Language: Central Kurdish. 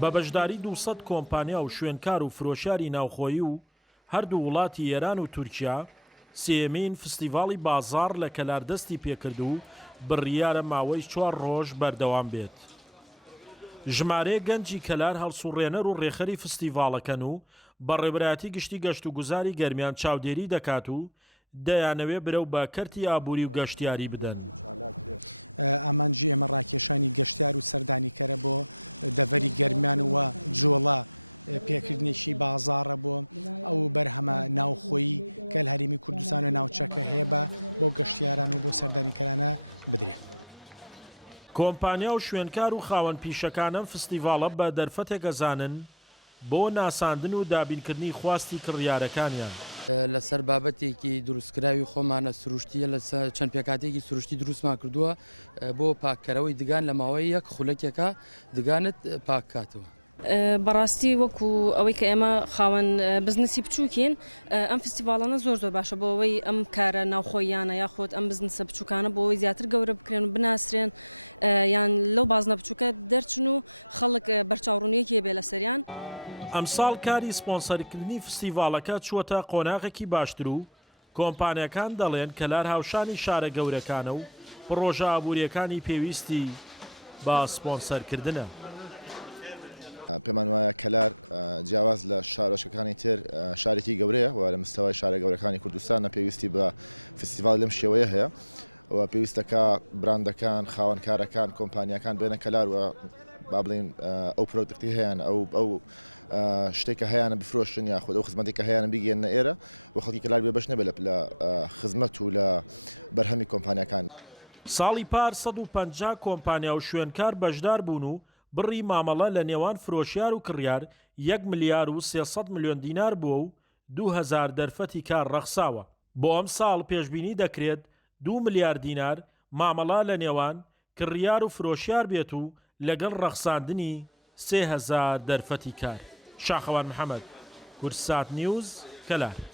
بە بەشداری 200 کۆمپانیا و شوێنکار و فرۆشیاری ناوخۆیی و هەردوو وڵاتی ئێران و تورکیا سێمین فستیڤاڵی بازاڕ لە کەلاردەستی پێکرد و بڕیارە ماوەی 4 ڕۆژ بەردەوام بێت. ژمارەیە گەنجی کەلار هەڵسوڕێنەر و ڕێخەری فستیڤاڵەکەن و بە ڕێبەرایەتی گشتی گەشت و گوزاری گەرمیان چاودێری دەکات و دەیانەوێ برەو بە کەرتی ئابووری و گەشتیاری بدەن. کۆمپانیا و شوێنکار و خاوەن پیشەکانم فستیڤاڵە بە دەرفەتێک ئەزانن بۆ ناساندن و دابینکردنی خواستی کڕیارەکانیان. ئەمساڵ کاری سپۆنسەرکردنی فستیڤاڵەکە چووەتە قۆناغێکی باشتر و کۆمپانیەکان دەڵێن کەلار هاوشانی شارە گەورەکانە و پڕۆژە ئابووریەکانی پێویستی بە سپۆنسەرکردنە. ساڵی پار 150 کۆمپانیا و شوێنکار بەشدار بوون و بڕی مامەڵە لە نێوان فرۆشیار و کڕیار 1 ملیار و 300 ملیۆن دینار بووە و 2000 دەرفەتی کار ڕەخساوە. بۆ ئەم ساڵ پێشبینی دەکرێت 2 ملیار دینار مامەڵە لە نێوان کڕیار و فرۆشیار بێت و لەگەڵ ڕەخساندنی 3000 دەرفەتی کار. شاخەوان محەممەد، کورسات نیوز، کەلار.